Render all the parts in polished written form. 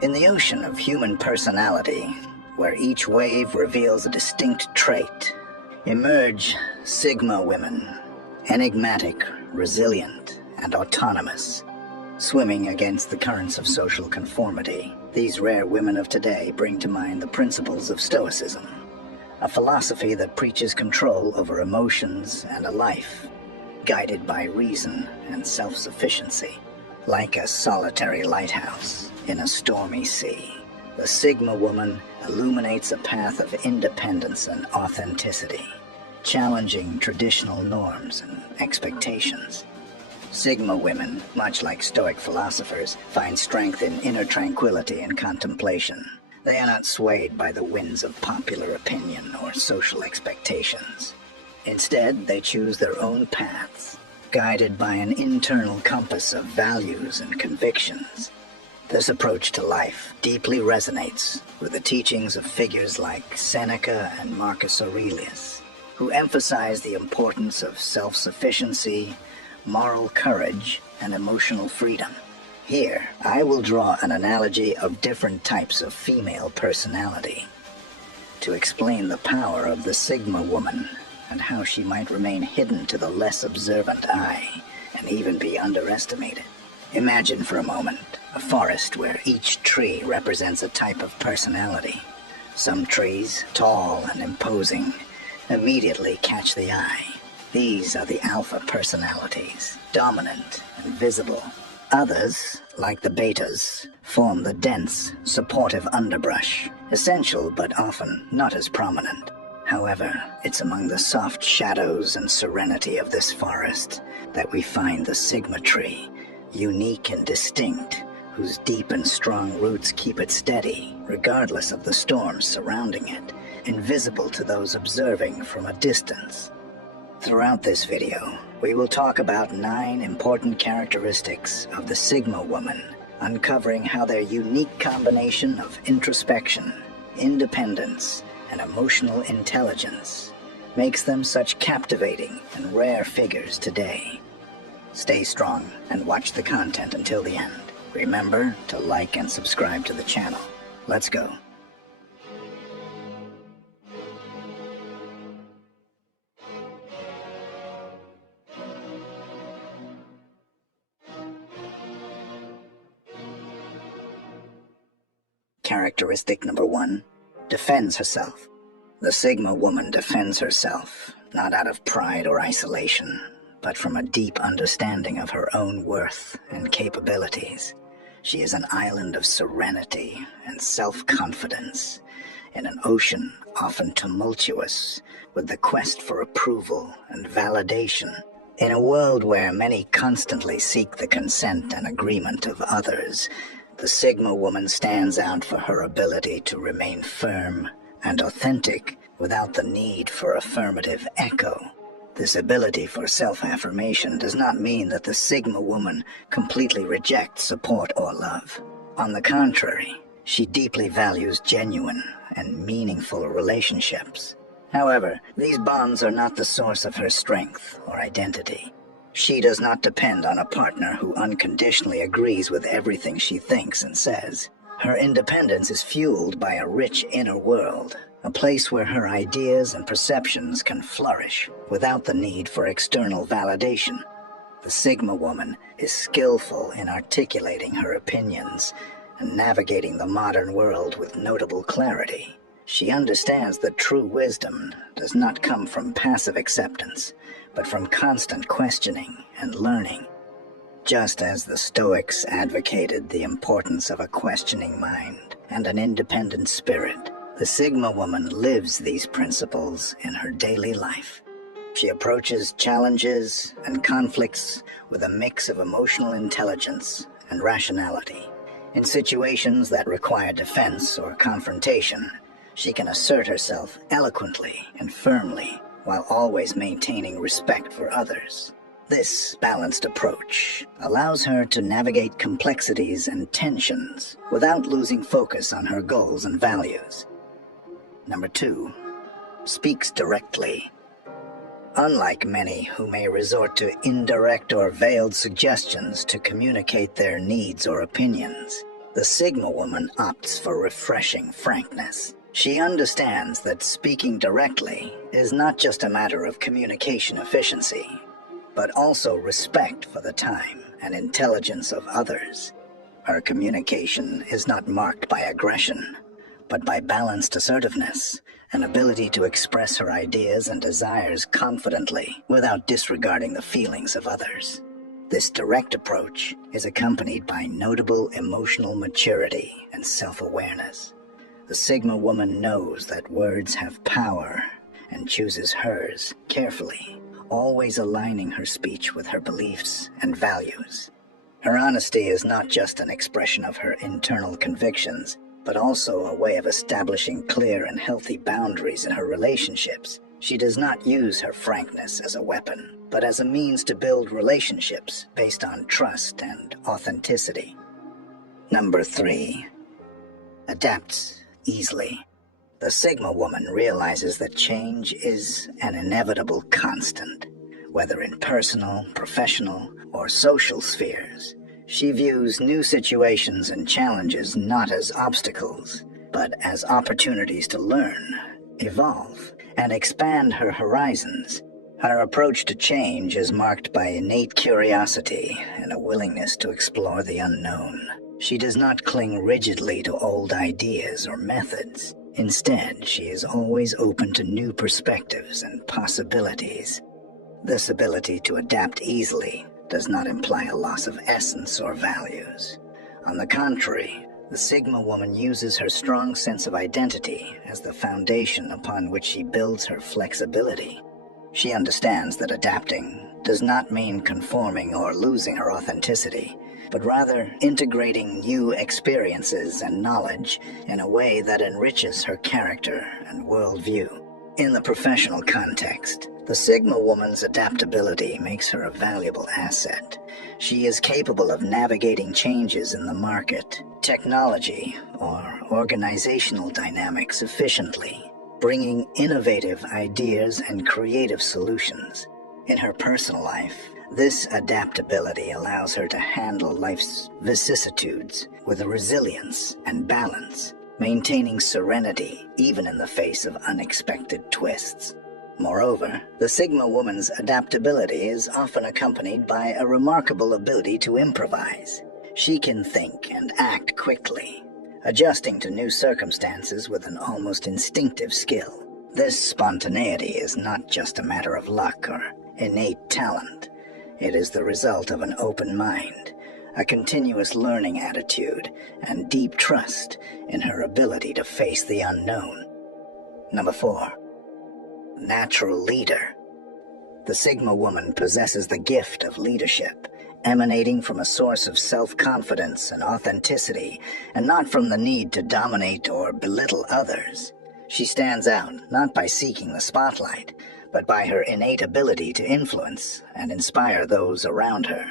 In the ocean of human personality, where each wave reveals a distinct trait, emerge Sigma women, enigmatic, resilient, and autonomous. Swimming against the currents of social conformity, these rare women of today bring to mind the principles of Stoicism, a philosophy that preaches control over emotions and a life guided by reason and self-sufficiency. Like a solitary lighthouse in a stormy sea, the Sigma woman illuminates a path of independence and authenticity, challenging traditional norms and expectations. Sigma women, much like Stoic philosophers, find strength in inner tranquility and contemplation. They are not swayed by the winds of popular opinion or social expectations. Instead, they choose their own paths, guided by an internal compass of values and convictions. This approach to life deeply resonates with the teachings of figures like Seneca and Marcus Aurelius, who emphasize the importance of self-sufficiency, moral courage, and emotional freedom. Here, I will draw an analogy of different types of female personality to explain the power of the Sigma woman and how she might remain hidden to the less observant eye and even be underestimated. Imagine for a moment a forest where each tree represents a type of personality. Some trees, tall and imposing, immediately catch the eye. These are the alpha personalities, dominant and visible. Others, like the betas, form the dense, supportive underbrush, essential but often not as prominent. However, it's among the soft shadows and serenity of this forest that we find the Sigma tree, unique and distinct, whose deep and strong roots keep it steady, regardless of the storms surrounding it, invisible to those observing from a distance. Throughout this video, we will talk about 9 important characteristics of the Sigma woman, uncovering how their unique combination of introspection, independence, and emotional intelligence makes them such captivating and rare figures today. Stay strong and watch the content until the end. Remember to like and subscribe to the channel. Let's go. Characteristic number 1. Defends herself. The Sigma woman defends herself, not out of pride or isolation, but from a deep understanding of her own worth and capabilities. She is an island of serenity and self-confidence in an ocean often tumultuous with the quest for approval and validation. In a world where many constantly seek the consent and agreement of others, the Sigma woman stands out for her ability to remain firm and authentic without the need for affirmative echo. This ability for self-affirmation does not mean that the Sigma woman completely rejects support or love. On the contrary, she deeply values genuine and meaningful relationships. However, these bonds are not the source of her strength or identity. She does not depend on a partner who unconditionally agrees with everything she thinks and says. Her independence is fueled by a rich inner world, a place where her ideas and perceptions can flourish without the need for external validation. The Sigma woman is skillful in articulating her opinions and navigating the modern world with notable clarity. She understands that true wisdom does not come from passive acceptance, but from constant questioning and learning. Just as the Stoics advocated the importance of a questioning mind and an independent spirit, the Sigma woman lives these principles in her daily life. She approaches challenges and conflicts with a mix of emotional intelligence and rationality. In situations that require defense or confrontation, she can assert herself eloquently and firmly while always maintaining respect for others. This balanced approach allows her to navigate complexities and tensions without losing focus on her goals and values. Number 2, speaks directly. Unlike many who may resort to indirect or veiled suggestions to communicate their needs or opinions, The Sigma woman opts for refreshing frankness. She understands that speaking directly is not just a matter of communication efficiency, but also respect for the time and intelligence of others. Her communication is not marked by aggression, but by balanced assertiveness, an ability to express her ideas and desires confidently without disregarding the feelings of others. This direct approach is accompanied by notable emotional maturity and self-awareness. The Sigma woman knows that words have power and chooses hers carefully, always aligning her speech with her beliefs and values. Her honesty is not just an expression of her internal convictions, but also a way of establishing clear and healthy boundaries in her relationships. She does not use her frankness as a weapon, but as a means to build relationships based on trust and authenticity. Number 3. Adapts easily. The Sigma woman realizes that change is an inevitable constant, whether in personal, professional, or social spheres. She views new situations and challenges not as obstacles, but as opportunities to learn, evolve, and expand her horizons. Her approach to change is marked by innate curiosity and a willingness to explore the unknown. She does not cling rigidly to old ideas or methods. Instead, she is always open to new perspectives and possibilities. This ability to adapt easily does not imply a loss of essence or values. On the contrary, the Sigma woman uses her strong sense of identity as the foundation upon which she builds her flexibility. She understands that adapting does not mean conforming or losing her authenticity, but rather integrating new experiences and knowledge in a way that enriches her character and worldview. In the professional context, the Sigma woman's adaptability makes her a valuable asset. She is capable of navigating changes in the market, technology, or organizational dynamics efficiently, bringing innovative ideas and creative solutions. In her personal life, this adaptability allows her to handle life's vicissitudes with resilience and balance, maintaining serenity even in the face of unexpected twists. Moreover, the Sigma woman's adaptability is often accompanied by a remarkable ability to improvise. She can think and act quickly, adjusting to new circumstances with an almost instinctive skill. This spontaneity is not just a matter of luck or innate talent. It is the result of an open mind, a continuous learning attitude, and deep trust in her ability to face the unknown. Number 4. Natural leader. The Sigma woman possesses the gift of leadership, emanating from a source of self-confidence and authenticity, and not from the need to dominate or belittle others. She stands out not by seeking the spotlight, but by her innate ability to influence and inspire those around her.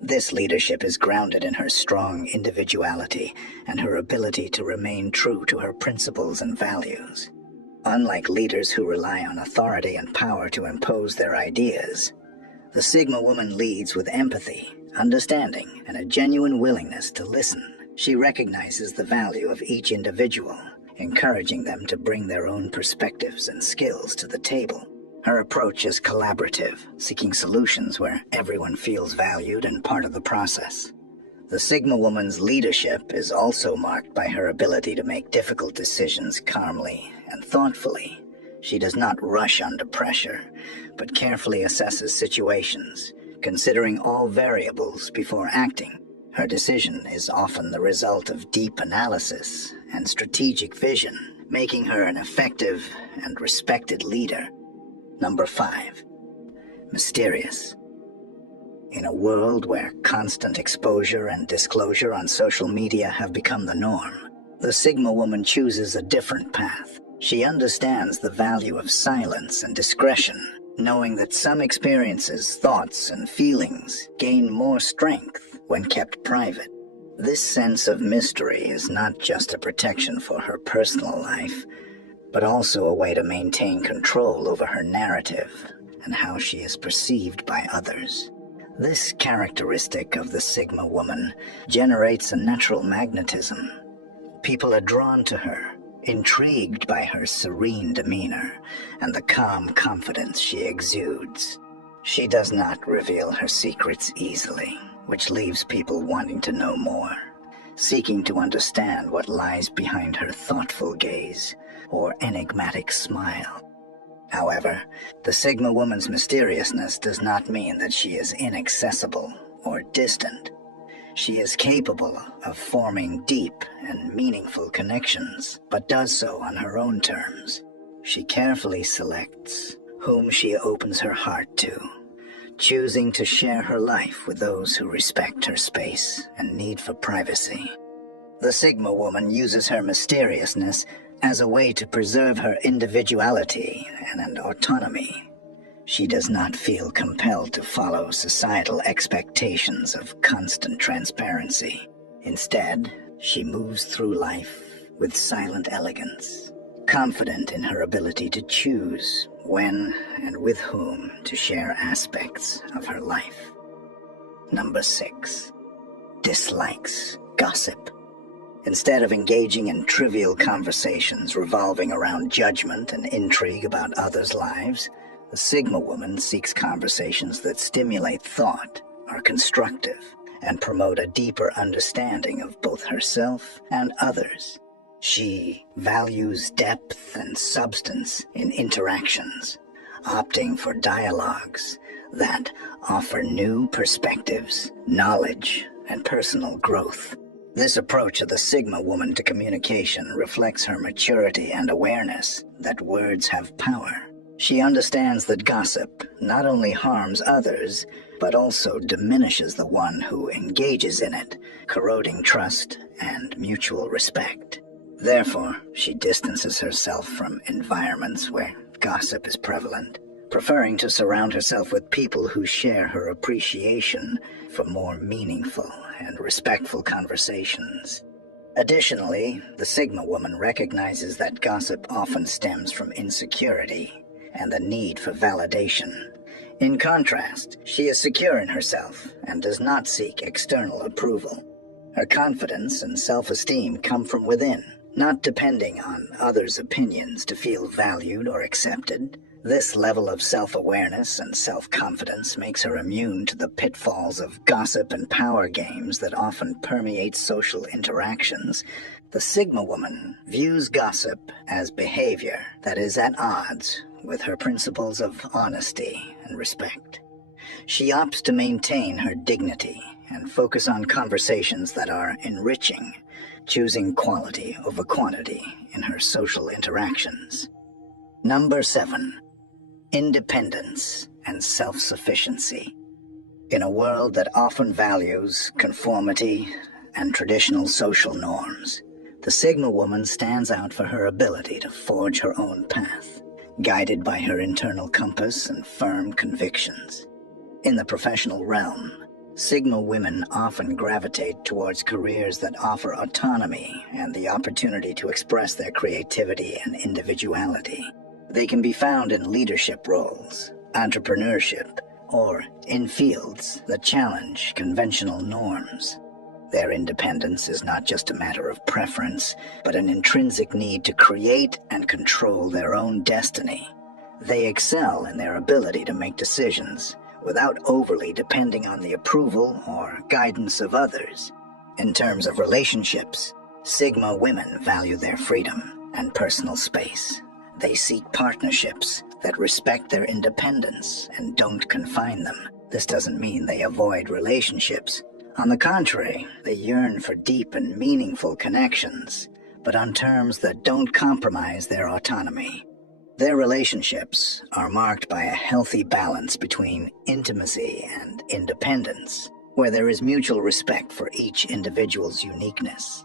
This leadership is grounded in her strong individuality and her ability to remain true to her principles and values. Unlike leaders who rely on authority and power to impose their ideas, the Sigma woman leads with empathy, understanding, and a genuine willingness to listen. She recognizes the value of each individual, encouraging them to bring their own perspectives and skills to the table. Her approach is collaborative, seeking solutions where everyone feels valued and part of the process. The Sigma woman's leadership is also marked by her ability to make difficult decisions calmly and thoughtfully. She does not rush under pressure, but carefully assesses situations, considering all variables before acting. Her decision is often the result of deep analysis and strategic vision, making her an effective and respected leader. Number 5. Mysterious. In a world where constant exposure and disclosure on social media have become the norm, the Sigma woman chooses a different path. She understands the value of silence and discretion, knowing that some experiences, thoughts, and feelings gain more strength when kept private. This sense of mystery is not just a protection for her personal life, but also a way to maintain control over her narrative and how she is perceived by others. This characteristic of the Sigma woman generates a natural magnetism. People are drawn to her, intrigued by her serene demeanor and the calm confidence she exudes. She does not reveal her secrets easily, which leaves people wanting to know more, seeking to understand what lies behind her thoughtful gaze or enigmatic smile. However, the Sigma woman's mysteriousness does not mean that she is inaccessible or distant. She is capable of forming deep and meaningful connections, but does so on her own terms. She carefully selects whom she opens her heart to, choosing to share her life with those who respect her space and need for privacy. The Sigma woman uses her mysteriousness as a way to preserve her individuality and autonomy. She does not feel compelled to follow societal expectations of constant transparency. Instead, she moves through life with silent elegance, confident in her ability to choose when and with whom to share aspects of her life. Number 6. Dislikes gossip. Instead of engaging in trivial conversations revolving around judgment and intrigue about others' lives, the Sigma woman seeks conversations that stimulate thought, are constructive, and promote a deeper understanding of both herself and others. She values depth and substance in interactions, opting for dialogues that offer new perspectives, knowledge, and personal growth. This approach of the Sigma woman to communication reflects her maturity and awareness that words have power. She understands that gossip not only harms others, but also diminishes the one who engages in it, corroding trust and mutual respect. Therefore, she distances herself from environments where gossip is prevalent, preferring to surround herself with people who share her appreciation for more meaningful and respectful conversations. Additionally, the Sigma woman recognizes that gossip often stems from insecurity and the need for validation. In contrast, she is secure in herself and does not seek external approval. Her confidence and self-esteem come from within, not depending on others' opinions to feel valued or accepted. This level of self-awareness and self-confidence makes her immune to the pitfalls of gossip and power games that often permeate social interactions. The Sigma woman views gossip as behavior that is at odds with her principles of honesty and respect. She opts to maintain her dignity and focus on conversations that are enriching, choosing quality over quantity in her social interactions. Number 7. Independence and self-sufficiency. In a world that often values conformity and traditional social norms, the Sigma woman stands out for her ability to forge her own path, guided by her internal compass and firm convictions. In the professional realm, Sigma women often gravitate towards careers that offer autonomy and the opportunity to express their creativity and individuality. They can be found in leadership roles, entrepreneurship, or in fields that challenge conventional norms. Their independence is not just a matter of preference, but an intrinsic need to create and control their own destiny. They excel in their ability to make decisions without overly depending on the approval or guidance of others. In terms of relationships, Sigma women value their freedom and personal space. They seek partnerships that respect their independence and don't confine them. This doesn't mean they avoid relationships. On the contrary, they yearn for deep and meaningful connections, but on terms that don't compromise their autonomy. Their relationships are marked by a healthy balance between intimacy and independence, where there is mutual respect for each individual's uniqueness.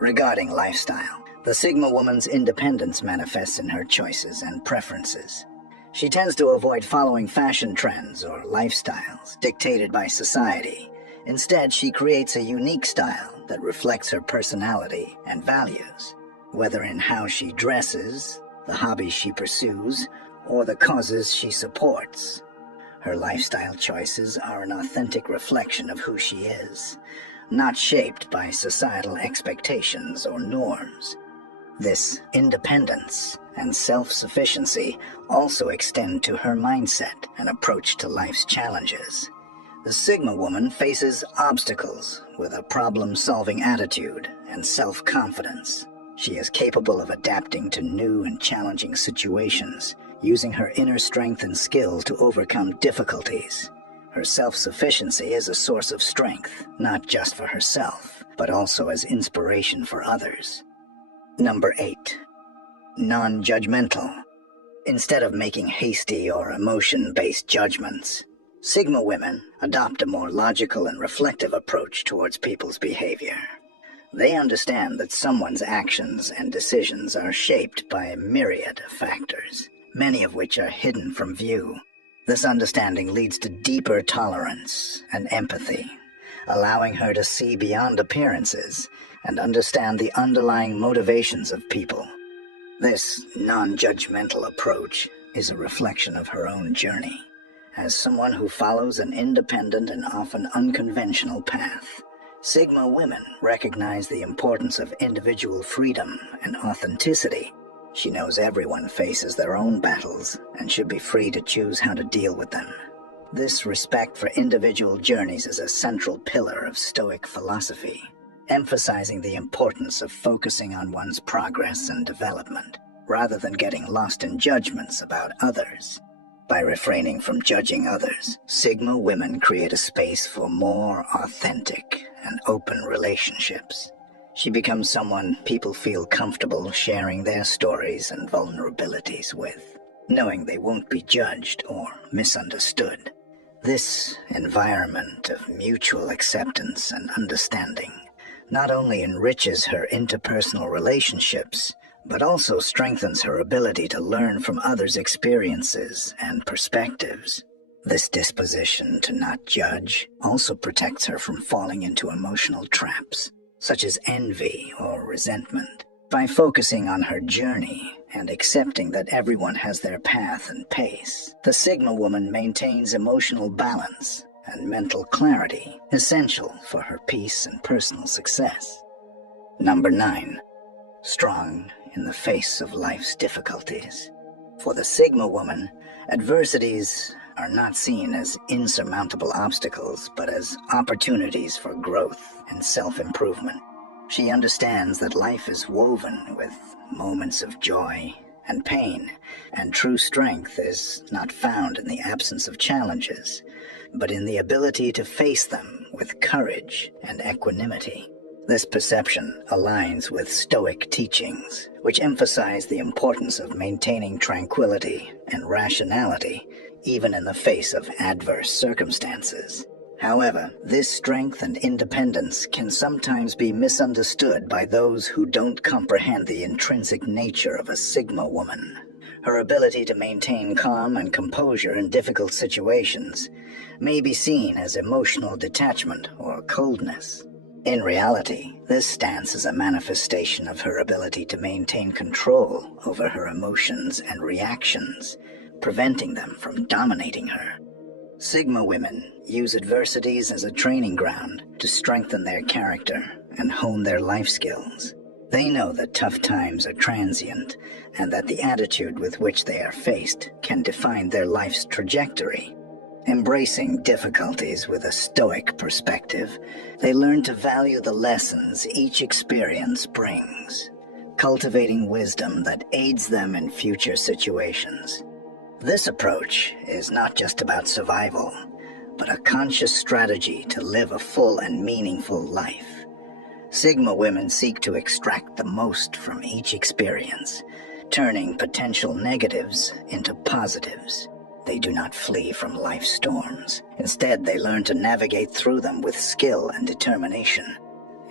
Regarding lifestyle, the Sigma woman's independence manifests in her choices and preferences. She tends to avoid following fashion trends or lifestyles dictated by society. Instead, she creates a unique style that reflects her personality and values, whether in how she dresses, the hobbies she pursues, or the causes she supports. Her lifestyle choices are an authentic reflection of who she is, not shaped by societal expectations or norms. This independence and self-sufficiency also extend to her mindset and approach to life's challenges. The Sigma woman faces obstacles with a problem-solving attitude and self-confidence. She is capable of adapting to new and challenging situations, using her inner strength and skill to overcome difficulties. Her self-sufficiency is a source of strength, not just for herself, but also as inspiration for others. Number 8. Non-judgmental. Instead of making hasty or emotion-based judgments, Sigma women adopt a more logical and reflective approach towards people's behavior. They understand that someone's actions and decisions are shaped by a myriad of factors, many of which are hidden from view. This understanding leads to deeper tolerance and empathy, allowing her to see beyond appearances and understand the underlying motivations of people. This non-judgmental approach is a reflection of her own journey. As someone who follows an independent and often unconventional path, Sigma women recognize the importance of individual freedom and authenticity. She knows everyone faces their own battles and should be free to choose how to deal with them. This respect for individual journeys is a central pillar of Stoic philosophy, emphasizing the importance of focusing on one's progress and development, rather than getting lost in judgments about others. By refraining from judging others, Sigma women create a space for more authentic and open relationships. She becomes someone people feel comfortable sharing their stories and vulnerabilities with, knowing they won't be judged or misunderstood. This environment of mutual acceptance and understanding not only enriches her interpersonal relationships, but also strengthens her ability to learn from others' experiences and perspectives. This disposition to not judge also protects her from falling into emotional traps, such as envy or resentment. By focusing on her journey and accepting that everyone has their path and pace, the Sigma woman maintains emotional balance and mental clarity, essential for her peace and personal success. Number 9. Strong in the face of life's difficulties. For the Sigma woman, adversities are not seen as insurmountable obstacles, but as opportunities for growth and self-improvement. She understands that life is woven with moments of joy and pain, and true strength is not found in the absence of challenges, but in the ability to face them with courage and equanimity. This perception aligns with Stoic teachings, which emphasize the importance of maintaining tranquility and rationality, even in the face of adverse circumstances. However, this strength and independence can sometimes be misunderstood by those who don't comprehend the intrinsic nature of a Sigma woman. Her ability to maintain calm and composure in difficult situations may be seen as emotional detachment or coldness. In reality, this stance is a manifestation of her ability to maintain control over her emotions and reactions, preventing them from dominating her. Sigma women use adversities as a training ground to strengthen their character and hone their life skills. They know that tough times are transient and that the attitude with which they are faced can define their life's trajectory. Embracing difficulties with a Stoic perspective, they learn to value the lessons each experience brings, cultivating wisdom that aids them in future situations. This approach is not just about survival, but a conscious strategy to live a full and meaningful life. Sigma women seek to extract the most from each experience, turning potential negatives into positives. They do not flee from life's storms. Instead, they learn to navigate through them with skill and determination.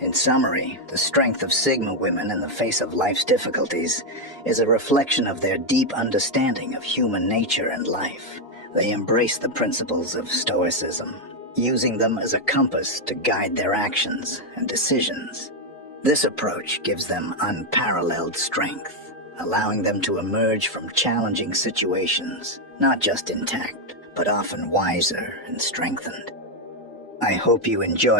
In summary, the strength of Sigma women in the face of life's difficulties is a reflection of their deep understanding of human nature and life. They embrace the principles of Stoicism, using them as a compass to guide their actions and decisions. This approach gives them unparalleled strength, allowing them to emerge from challenging situations, not just intact, but often wiser and strengthened. I hope you enjoy